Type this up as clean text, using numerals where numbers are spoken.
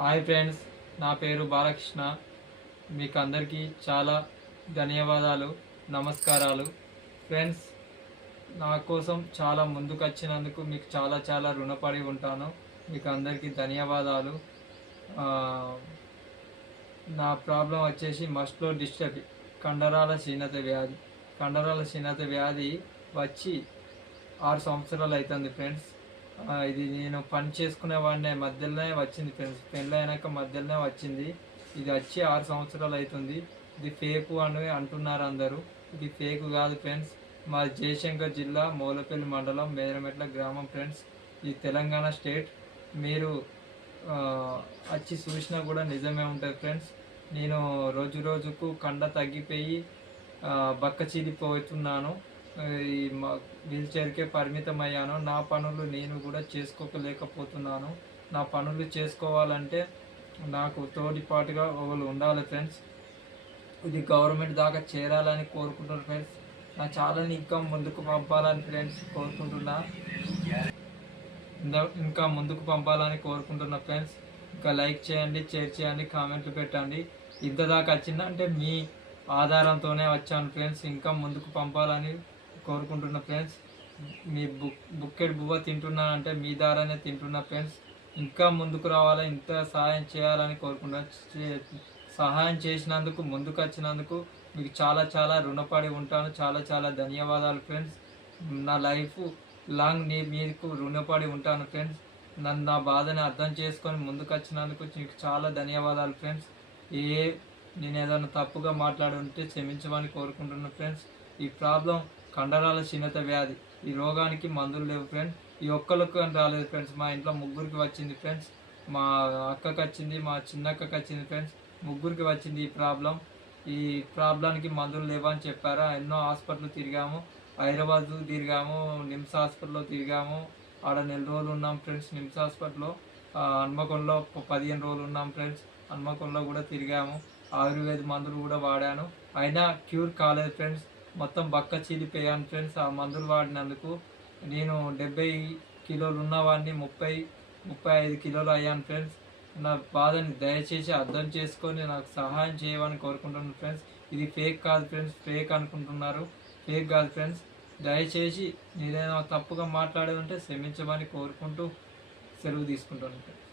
Hi friends, నా పేరు బాలకృష్ణ. మీకు అందరికీ చాలా ధన్యవాదాలు, నమస్కారాలు. ఫ్రెండ్స్, నా కోసం చాలా ముందుకు వచ్చినందుకు మీకు చాలా చాలా రుణపడి ఉంటాను. మీకు అందరికీ ధన్యవాదాలు. ఆ, నా ప్రాబ్లం వచ్చేసి మస్క్యులర్ డిస్ట్రఫీ, కండరాల క్షీణత వ్యాధి. కండరాల క్షీణత వ్యాధి వచ్చి 6 సంవత్సరాలు అవుతుంది ఫ్రెండ్స్. ఇది నేను పని చేసుకునే వాడిని మధ్యలోనే వచ్చింది ఫ్రెండ్స్. పెళ్ళైనాక మధ్యలోనే వచ్చింది. ఇది వచ్చి 6 సంవత్సరాలు అవుతుంది. ఇది ఫేకు అని అంటున్నారు అందరూ. ఇది ఫేకు కాదు ఫ్రెండ్స్. మా జయశంకర్ జిల్లా మూలపల్లి మండలం మేరమెట్ల గ్రామం ఫ్రెండ్స్. ఇది తెలంగాణ స్టేట్. మీరు వచ్చి చూసినా కూడా నిజమే ఉంటుంది ఫ్రెండ్స్. నేను రోజు రోజుకు కండ తగ్గిపోయి బక్క చీలిపోతున్నాను. ఈ వీల్ చైర్కే పరిమితం అయ్యాను. నా పనులు నేను కూడా చేసుకోలేకపోతున్నాను. నా పనులు చేసుకోవాలంటే నాకు తోటిపాటుగా ఒకరు ఉండాలి ఫ్రెండ్స్. ఇది గవర్నమెంట్ దాకా చేరాలని కోరుకుంటున్నాను ఫ్రెండ్స్. నా ఛానల్ని ఇంకా ముందుకు పంపాలని ఫ్రెండ్స్ కోరుకుంటున్నా. ఇంకా ముందుకు పంపాలని కోరుకుంటున్నా ఫ్రెండ్స్. ఇంకా లైక్ చేయండి, షేర్ చేయండి, కామెంట్లు పెట్టండి. ఇంత దాకా వచ్చిందంటే మీ ఆధారంతోనే వచ్చాను ఫ్రెండ్స్. ఇంకా ముందుకు పంపాలని కోరుకుంటున్నా ఫ్రెండ్స్. మీ బుక్కెడ్ బువ్వ తింటున్నానంటే మీ ద్వారానే తింటున్నా ఫ్రెండ్స్. ఇంకా ముందుకు రావాలా, ఇంత సహాయం చేయాలని కోరుకుంటున్నా. సహాయం చేసినందుకు, ముందుకు వచ్చినందుకు మీకు చాలా చాలా రుణపడి ఉంటాను. చాలా చాలా ధన్యవాదాలు ఫ్రెండ్స్. నా లైఫ్ లాంగ్ మీకు రుణపడి ఉంటాను ఫ్రెండ్స్. నా బాధని అర్థం చేసుకొని ముందుకు వచ్చినందుకు మీకు చాలా ధన్యవాదాలు ఫ్రెండ్స్. నేను ఏదైనా తప్పుగా మాట్లాడి ఉంటే క్షమించమని కోరుకుంటున్నాను ఫ్రెండ్స్. ఈ ప్రాబ్లం కండరాల క్షీణత వ్యాధి. ఈ రోగానికి మందులు లేవు ఫ్రెండ్స్. ఈ ఒక్కరికి రాలేదు ఫ్రెండ్స్. మా ఇంట్లో ముగ్గురికి వచ్చింది ఫ్రెండ్స్. మా అక్కకి వచ్చింది, మా చిన్నక్కకి వచ్చింది ఫ్రెండ్స్. ముగ్గురికి వచ్చింది ఈ ప్రాబ్లం. ఈ ప్రాబ్లానికి మందులు లేవని చెప్పారు. ఎన్నో హాస్పిటల్ తిరిగాము. హైదరాబాద్ తిరిగాము, నిమ్స్ హాస్పిటల్లో తిరిగాము. ఆడ 4 రోజులు ఉన్నాం ఫ్రెండ్స్ నిమ్స్ హాస్పిటల్లో. హన్మకొండలో 15 రోజులు ఉన్నాం ఫ్రెండ్స్. హన్మకొండలో కూడా తిరిగాము. ఆయుర్వేద మందులు కూడా వాడాను. అయినా క్యూర్ కాలేదు ఫ్రెండ్స్. మొత్తం బక్క చీలిపోయాను ఫ్రెండ్స్. ఆ మందులు వాడినందుకు నేను 70 కిలోలు ఉన్నవాడిని 35 కిలోలు అయ్యాను ఫ్రెండ్స్. నా బాధని దయచేసి అర్థం చేసుకొని నాకు సహాయం చేయమని కోరుకుంటున్నాను ఫ్రెండ్స్. ఇది ఫేక్ కాదు ఫ్రెండ్స్. ఫేక్ అనుకుంటున్నారు, ఫేక్ కాదు ఫ్రెండ్స్. దయచేసి నేనేదో తప్పుగా మాట్లాడే ఉంటే క్షమించమని కోరుకుంటూ సెలవు తీసుకుంటాను ఫ్రెండ్స్.